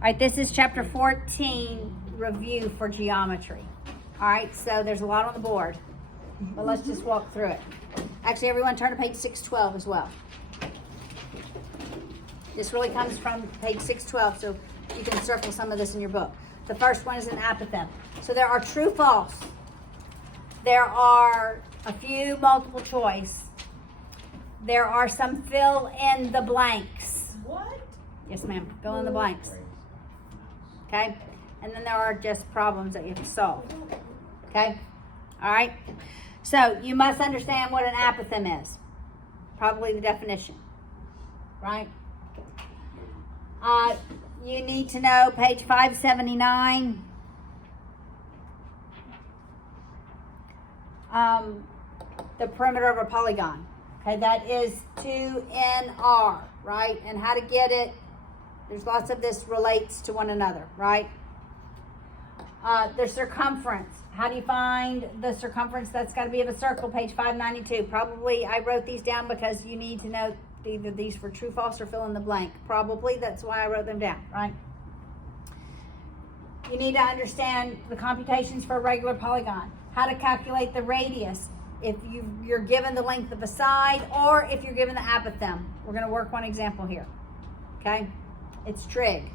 All right, this is chapter 14, review for geometry. All right, so there's a lot on the board, but let's just walk through it. Actually, everyone turn to page 612 as well. This really comes from page 612, so you can circle some of this in your book. The first one is an apothem. So there are true, false. There are a few multiple choice. There are some fill in the blanks. What? Yes, ma'am. Fill in the blanks. Okay? And then there are just problems that you have to solve. Okay? All right? So you must understand what an apothem is. Probably the definition. Right? You need to know page 579. The perimeter of a polygon. Okay, that is 2NR, right? And how to get it, there's lots of this relates to one another, right? The circumference. How do you find the circumference? That's got to be of a circle, page 592. Probably I wrote these down because you need to know either these for true, false, or fill in the blank. Probably that's why I wrote them down, right? You need to understand the computations for a regular polygon. How to calculate the radius if you're given the length of a side or if you're given the apothem. We're going to work one example here. Okay? It's trig.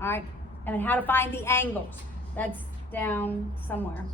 All right? And then how to find the angles. That's down somewhere.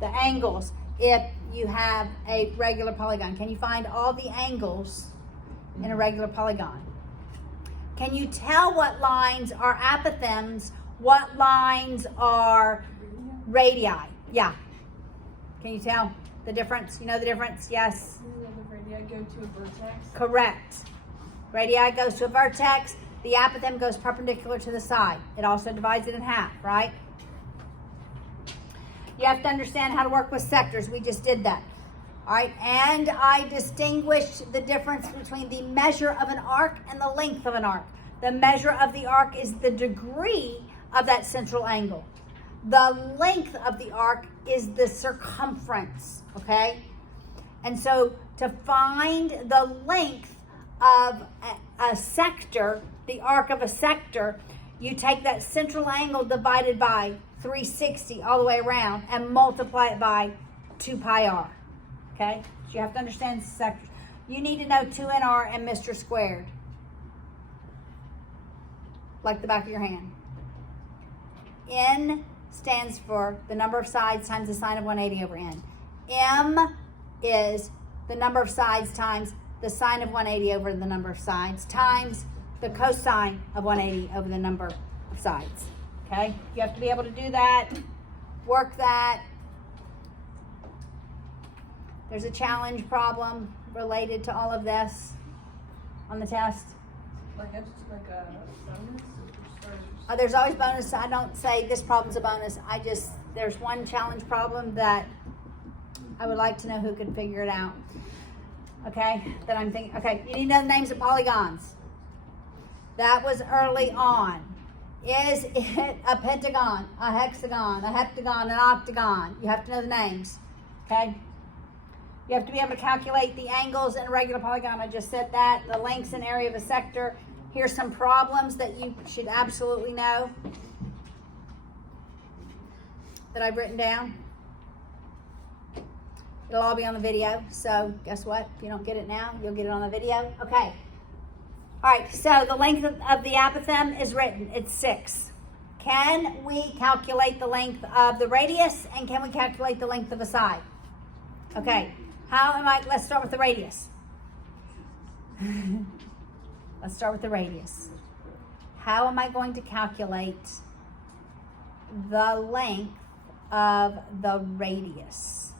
The angles if you have a regular polygon. Can you find all the angles in a regular polygon? Can you tell what lines are apothems, what lines are radii? Yeah. Can you tell the difference? You know the difference? Yes. The radii go to a vertex? Correct. Radii goes to a vertex. The apothem goes perpendicular to the side. It also divides it in half, right? You have to understand how to work with sectors. We just did that. All right. And I distinguished the difference between the measure of an arc and the length of an arc. The measure of the arc is the degree of that central angle. The length of the arc is the circumference, okay? And so to find the length of a sector, the arc of a sector, you take that central angle divided by 360 all the way around and multiply it by 2 pi r, okay? So you have to understand sectors. You need to know 2NR and Mr. Squared, like the back of your hand. N stands for the number of sides times the sine of 180 over n. M is the number of sides times the sine of 180 over the number of sides times the cosine of 180 over the number of sides. Okay? You have to be able to do that, work that. There's a challenge problem related to all of this on the test. Like a bonus? There's always bonus. I don't say this problem's a bonus. There's one challenge problem that I would like to know who could figure it out. Okay, that I'm thinking. Okay, you need to know the names of polygons. That was early on. Is it a pentagon, a hexagon, a heptagon, an octagon? You have to know the names. Okay? You have to be able to calculate the angles in a regular polygon. I just said that. The lengths and area of a sector. Here's some problems that you should absolutely know that I've written down. It'll all be on the video. So guess what? If you don't get it now, you'll get it on the video. Okay. All right. So the length of the apothem is written. It's 6. Can we calculate the length of the radius? And can we calculate the length of a side? Okay. Let's start with the radius. Let's start with the radius. How am I going to calculate the length of the radius?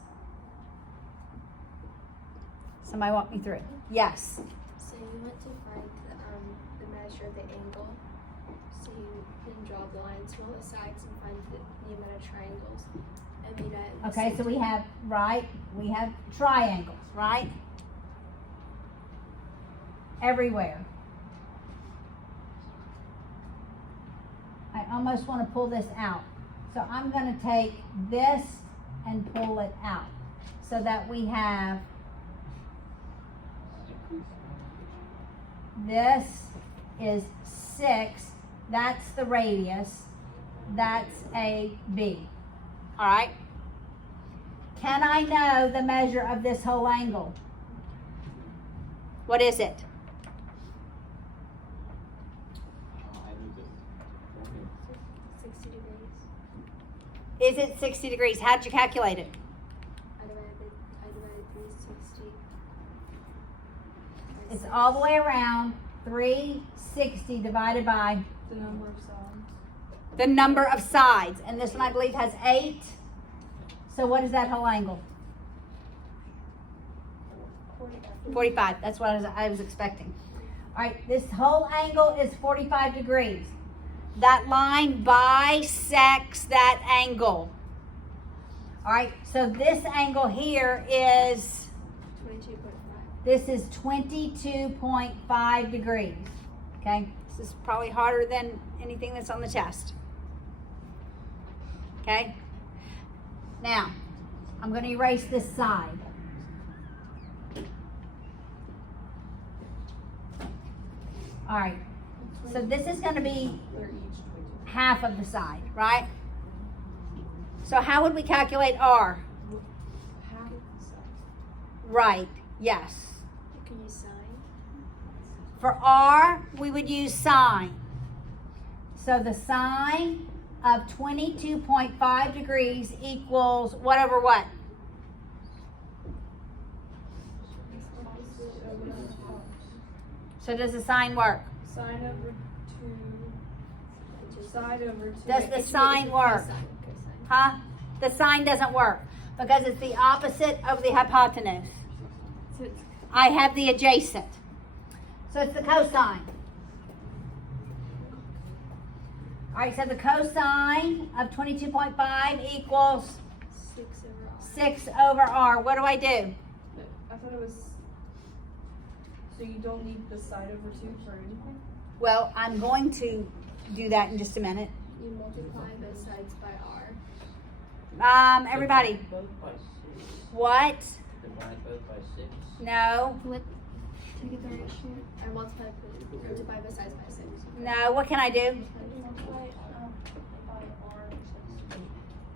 Somebody walk me through it. Yes. So you want to find the measure of the angle. So you can draw the lines from all the sides and find the amount of triangles. And do that. Okay, so we have triangles, right? Everywhere. I almost want to pull this out. So I'm going to take this and pull it out so that we have this is 6. That's the radius. That's AB. All right? Can I know the measure of this whole angle? What is it? I need to. 60 degrees. Is it 60 degrees? How did you calculate it? I divided 360. It's all the way around 360 divided by The number of sides. the number of sides. And this one, I believe, has 8. So what is that whole angle? 45. That's what I was expecting. All right, this whole angle is 45 degrees. That line bisects that angle. All right, so this angle here is, 22.5. this is 22.5 degrees. Okay, this is probably harder than anything that's on the test. Okay, now I'm going to erase this side. All right, so this is going to be They're each 22. half of the side, right? So how would we calculate R? Half of the sides. Right, yes. You can use sine. For R, we would use sine. So the sine of 22.5 degrees equals what over what? So does the sine work? Sine over 2. Side over 2. Does the It should be sine work? cosine. Huh? The sine doesn't work because it's the opposite of the hypotenuse. So it's I have the adjacent. So it's the cosine. All right, so the cosine of 22.5 equals 6 over r. 6 over R. What do I do? I thought it was. So you don't need the side over 2 for anything? Well, I'm going to do that in just a minute. You multiply both sides by r. Everybody, Divide both by 6. what? Divide both by 6. No, Flip. Take it the ratio. I multiply both sides by 6. no, what can I do?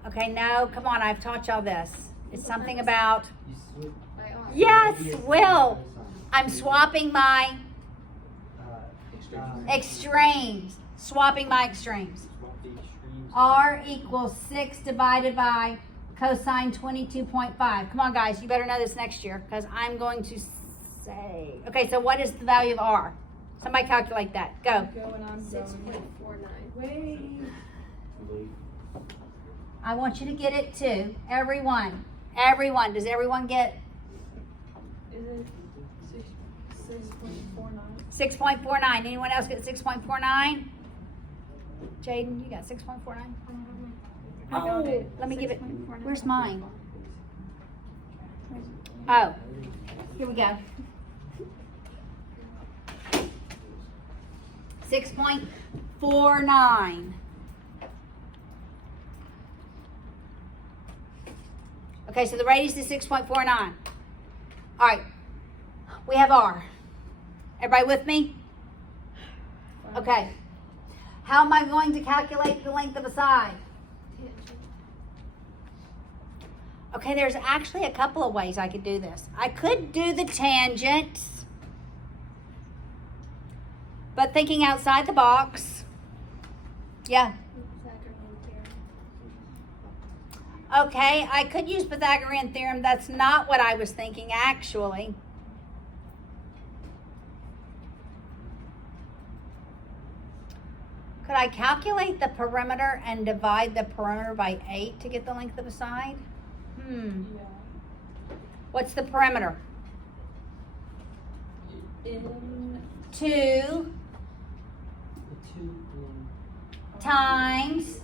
Okay, no, come on, I've taught y'all this. It's something about, You switch. By r. yes, Will. I'm swapping my extremes. Swapping my extremes. Swap the extremes. R equals 6 divided by cosine 22.5. Come on, guys, you better know this next year because I'm going to say. Okay, so what is the value of R? Somebody calculate that. Go. Go and I'm 6.49. Wait. Wait. I want you to get it too. Everyone. Everyone. Does everyone get Is it 6.49? 6.49? Anyone else get 6.49? Jaden, you got 6.49? I got Oh, it. let me give it. Where's mine? Oh, here we go. 6.49. Okay, so the radius is 6.49. All right, we have R. Everybody with me? Okay. How am I going to calculate the length of a side? Tangent. Okay, there's actually a couple of ways I could do this. I could do the tangent, but thinking outside the box. Yeah. Pythagorean theorem. Okay, I could use Pythagorean theorem. That's not what I was thinking, actually. Could I calculate the perimeter and divide the perimeter by 8 to get the length of a side? Yeah. What's the perimeter? In 2 The 2 in. times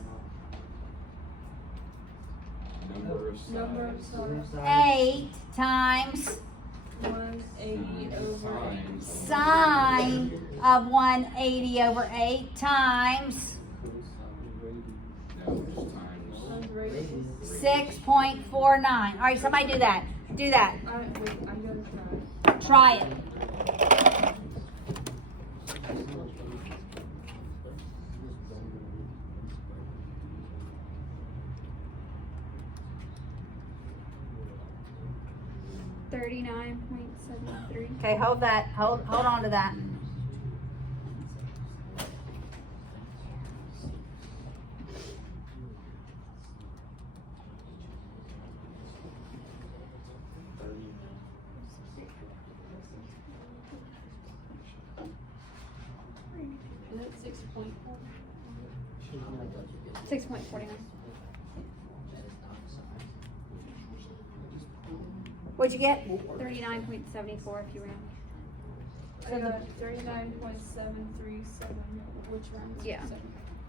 Number of sides. 8 times 180 over 8. sine of 180 over 8 times Times radius. 6.49. All right, somebody do that. Do that. I'm gonna try. Try it. 39.73. Okay, hold that. Hold on to that. Is it 6.4? 6.49. What'd you get? 39.74 if you round. I got 39.737. Which round? Yeah.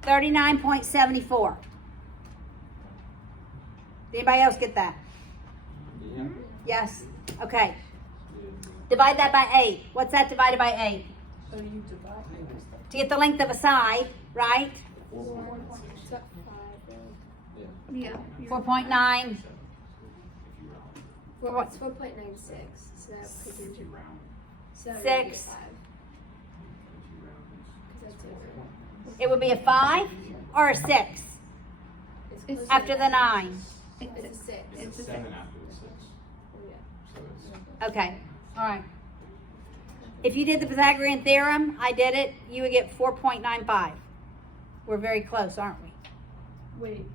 39.74. Did anybody else get that? Yeah. Yes. Okay. Divide that by 8. What's that divided by 8? So you divide. To get the length of a side, right? 4.5. Yeah. Yeah. 4.9. Well, it's 4.96. So that could be so that would be 6. 5. 'Cause that's over. It would be a 5 or a 6 It's closer after to the 9. It's a 6. It's a 7 after the 6. Yeah. So it's Okay. All right. If you did the Pythagorean theorem, I did it, you would get 4.95. We're very close, aren't we? Wait.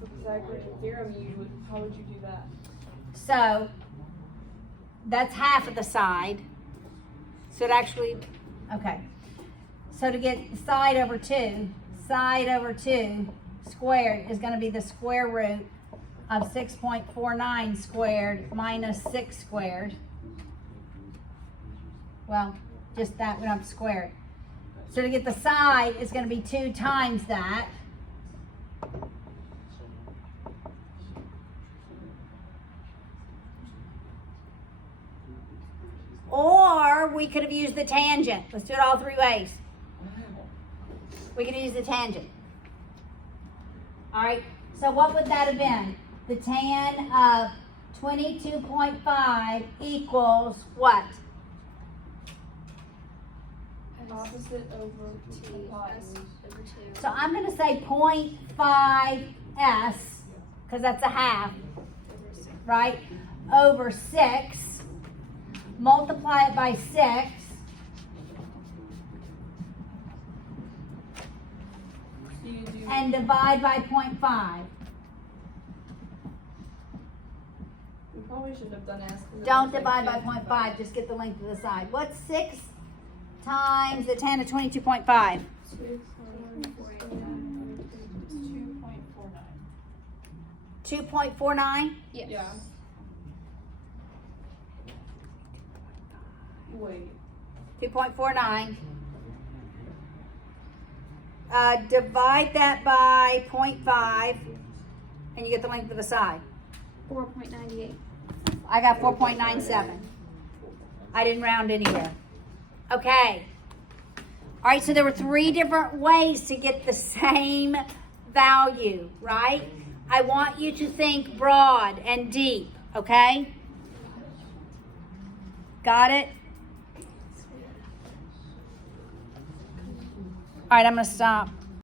For Pythagorean theorem, how would you do that? So that's half of the side. So it actually, okay. So to get side over 2 squared is going to be the square root of 6.49 squared minus 6 squared. Well, just that, we don't have to square it. So to get the side, it's going to be 2 times that. Or we could have used the tangent. Let's do it all 3 ways. We could use the tangent. All right, so what would that have been? The tan of 22.5 equals what? Opposite over T. hypotenuse. S over 2. So I'm going to say 0.5s, because that's a half, Over 6. right? Over 6. Multiply it by 6. So you do. And divide by 0.5. We probably shouldn't have done S. 'cause it Don't was like divide by 55. 0.5, just get the length of the side. What's 6 times the tan of 22.5? 2.49? Yes. Yeah. Wait. 2.49. Divide that by 0.5, and you get the length of the side. 4.98. I got 4.97. I didn't round anywhere. Okay. All right, so there were 3 different ways to get the same value, right? I want you to think broad and deep, okay? Got it? All right, I'm going to stop.